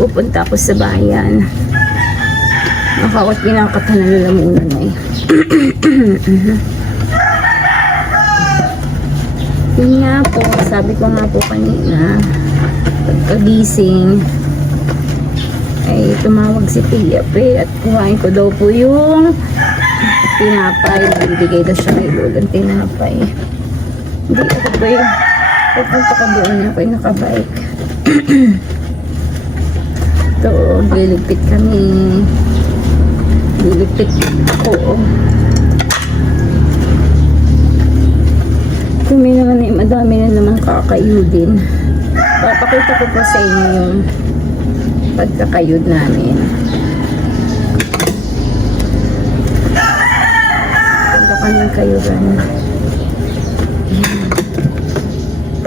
pupunta ako sa bayan. Nakawat kinakata na lalamunan na eh. Yun nga po, sabi ko nga po kanina, pagkagising ay tumawag si Tia Pe at kuhain ko daw po yung tinapay. Bibigay daw siya kay Lolan tinapay. Hindi ako po yung pupunta ka doon ako yung nakabike. Ito, liligpit kami. Liligpit ako. Kumi naman eh, madami na naman kakayod din. Papakita ko po sa inyo yung pagkakayod namin. Punta kami kayuran.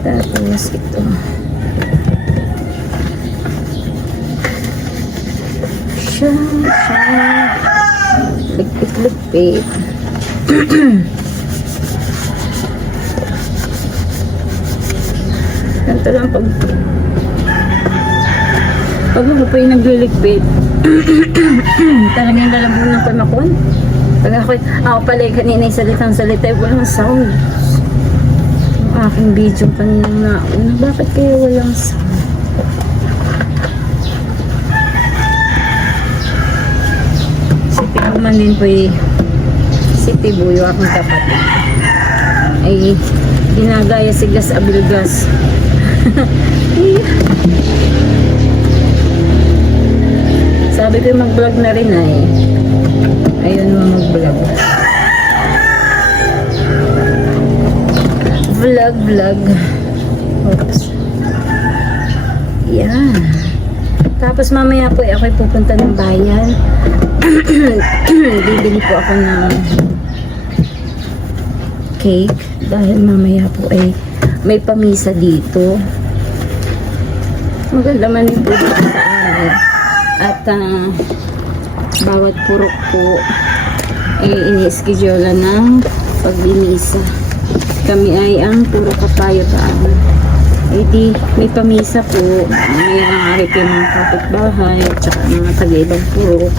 Tapos ito. Siya. Ligpit-ligpit. Ganito lang pag ako po yung nagliligpit. Talagang lalamunan ko na kon. Pag ako pala yung kanina yung salitang-salita, walang sound. Yung aking video kanina na, bakit kaya walang sound? Si Tibo man din po si Tibo, yung aking kapatid. Ay, ginagaya si Gas Abilgas. Sabi ko mag-vlog na rin ay. Ayun mo mag-vlog. Vlog. Oops. Yan. Tapos mamaya po ako'y pupunta ng bayan. Bibili po ako ng cake. Dahil mamaya po ay may pamisa dito. Maganda man yung dito sa amin. At bawat purok po ini-schedule ng pagbimisa. Kami ay ang puro kapayo taon. Eh di may pamisa po. May nangarip yung mga kapitbahay at saka mga taga-ibang purok.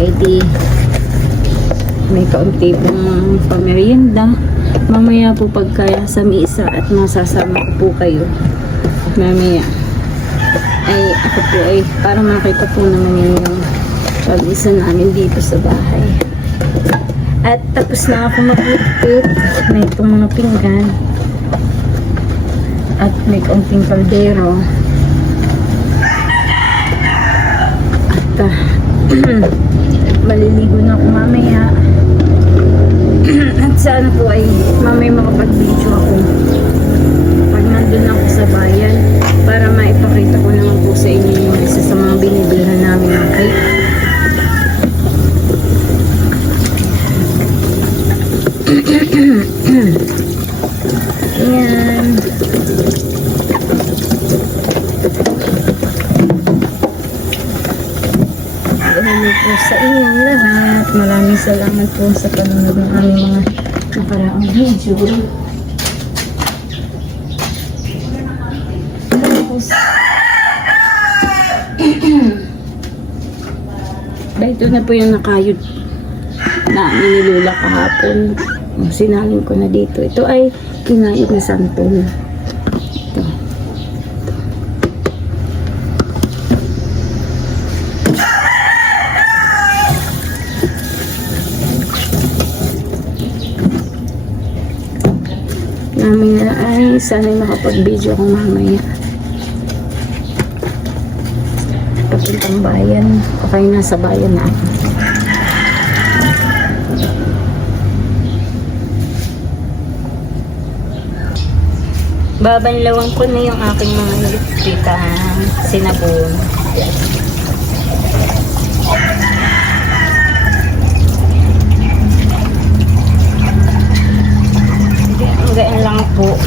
Eh di may kaunti pong pamerienda. Mamaya po pagkaya sa misa at masasama ko po kayo. Mamaya ay ako po ay para makita po naman yun yung pag-isa namin dito sa bahay. At tapos na ako mag-ligpit. May itong mga pinggan at may kaunting kaldero at maliligo na ako mamaya. At sana po ay mamaya makapag-video ako pag nandun ako sa bayan para maipakita ko naman po sa inyo yung isa sa mga binibilhan namin ng cake. Ayan. Hello po sa inyong lahat. Maraming salamat po sa panonood ng aming mga nakaraang video. Tapos ito na po yung nakayod na nilula kahapon. Sinalin ko na dito. Ito ay kinayod na santol. Ito. Mamaya ay sana makapag-video akong mamaya. Papuntang bayan. Okay, nasa bayan na ako. Babanlawan ko na yung aking mga nilipitang sinabon. Hanggang lang po.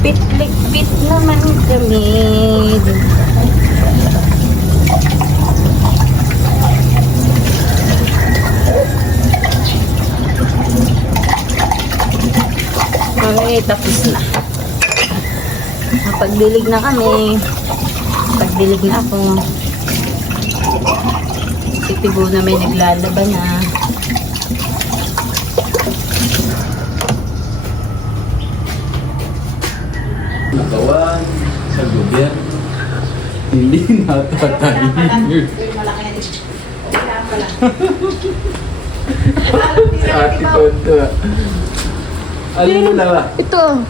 Pitlik-pit naman kami. Okay, tapos na. Pagdilig na kami. Pagdilig na ako. Si Tibo na may naglalaban na. Nakawan sa gobyerno. Hindi natatahimik. Si Ate Tonto. Alin mo na ba? Ito.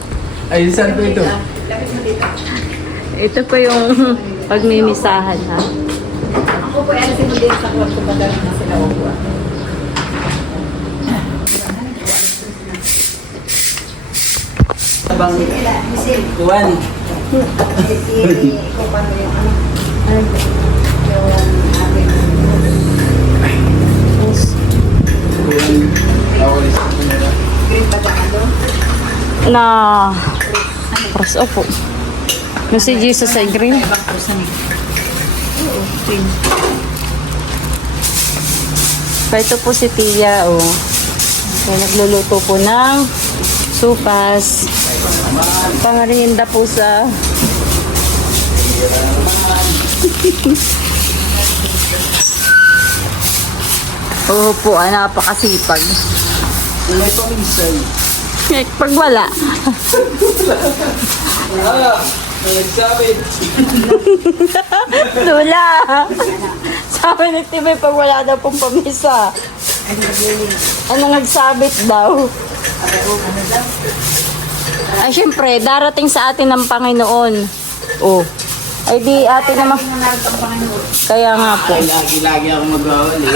Ay, saan po ito? Ito po yung pagmimisahan ha. Ako po ay alisin mo din sa kwarto pa dahil na sila upuan. Abang Kuwan. Kuwan. Awalis ko na lang. Na cross off po. Yung si Jesus ay green. Pa ito po si Tia, oh. May nagluluto po ng supas. Pangarienda po sa Oo po, napakasipag. May pamisay. Pag wala. Nagsabi. Lula. Sabi ng Timay pag wala daw pong pamisa. Ano nagsabit daw? Ay, syempre, darating sa atin ng Panginoon. Oh. Ay, di atin naman. Kaya nga po. Lagi ako magwawali.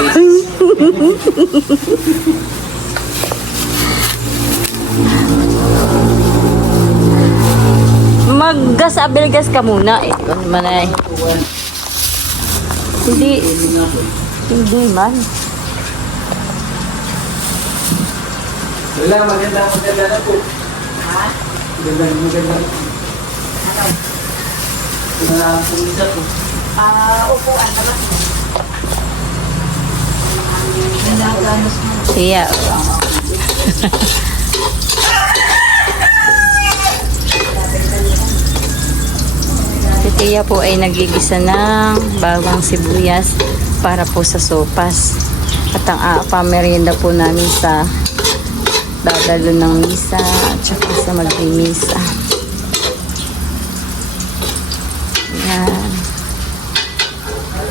Maggas-abelgas ka muna. Eh, kung naman ay. Hindi. Hindi man. Wala, maganda na po. Ha? Maganda. Pumisa po. Upuan na ba? Siya. Si Tia po ay nagigisa ng bawang sibuyas para po sa sopas. At ang pamerienda po namin sa dadalo ng misa at saka sa magmimisa. Yan.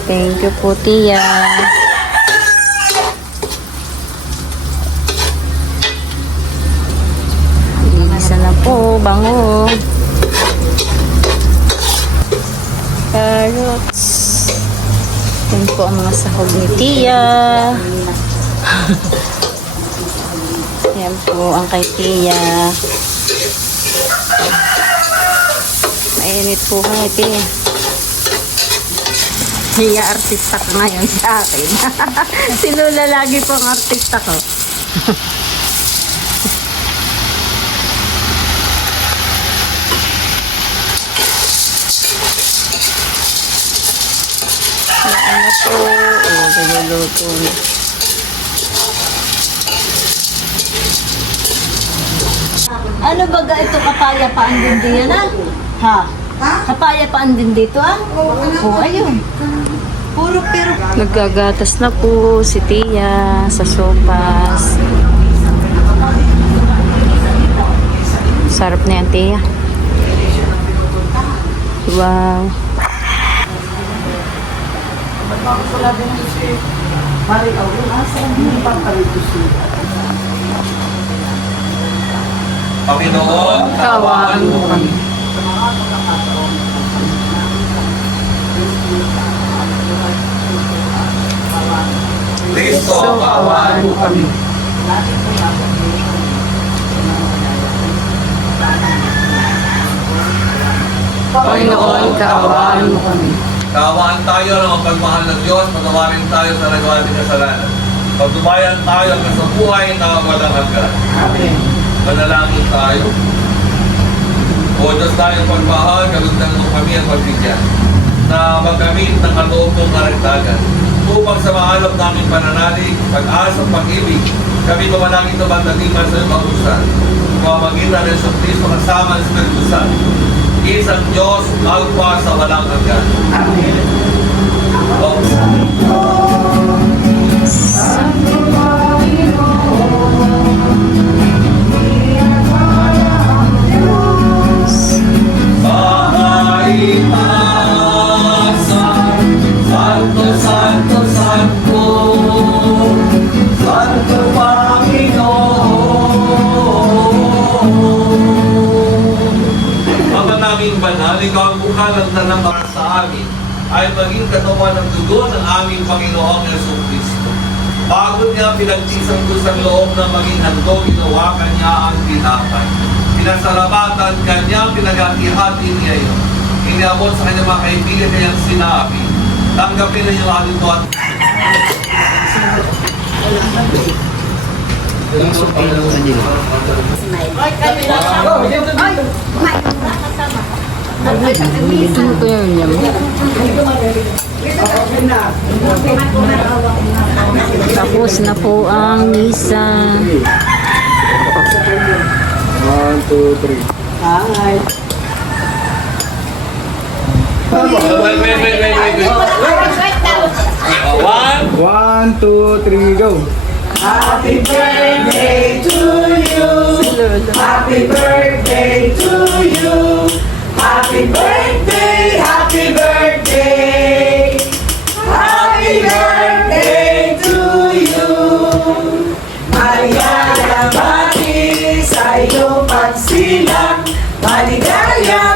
Thank you po, Tia. Gigisa na po, bango. Carrots. Yan po ang mga sahog ni Tia. Yan po ang kay Tia. Mainit po kay Tia. Hiya artista ko ngayon sa akin. Si Lola lagi po ang artista ko. Ano po? Nagluluto na. Ano baga ito kapayapaan din diyan ha? Kapayapaan din dito Oo, ayun. Puro pero. Nagagatas na po si Tia sa sopas. Sarap na yan, Tia. Wow. Panginoon, Kawan mo kami. Kristo, Kawan mo kami. Panginoon, kaawaan mo kami. Kaawaan tayo ng pagmahal ng Diyos, patawarin tayo sa nagawa ng kasalanan. Pagtubayan tayo hanggang sa buhay na walang hanggan. Amen. Manalangin tayo. O Diyos tayo pagmahal, kalugdan mo kami ang pagbigyan na magamit ng kaloob mong karagdagan upang sa mahalap namin pananalig, pag-asa at pag-ibig, kami mamalangin na bandaliman sa iyong mahusan. Pamamagitan ng Yesu Cristo kasama ng Espiritu Santo. Isang Diyos, Alpha sa walang hanggan. Oh. Mahaitasan, Santo, Santo, Santo, Santo Panginoon. Ama naming banal, ikaw ang bukalan na ng para sa amin ay maging katawan ng dugo ng aming Panginoong Jesucristo. Bago niya pinagtisang kusang loob na maging handog, ginawa kanya ang tinapay. Pinasalamatan kanya, pinaghati-hati niya yun. Iniabot sa kanyang mga kaibigan kanyang sinabi, tanggapin na yung aling doon. Ano ko yun yan? Tapos na po ang misa. 1, 2, 3. Wait. One. 1, 2, 3, go! Happy birthday to you. Happy birthday to you. Happy birthday, happy birthday. Happy birthday to you. Maligayang bati sa iyong pagsilang. Maligayang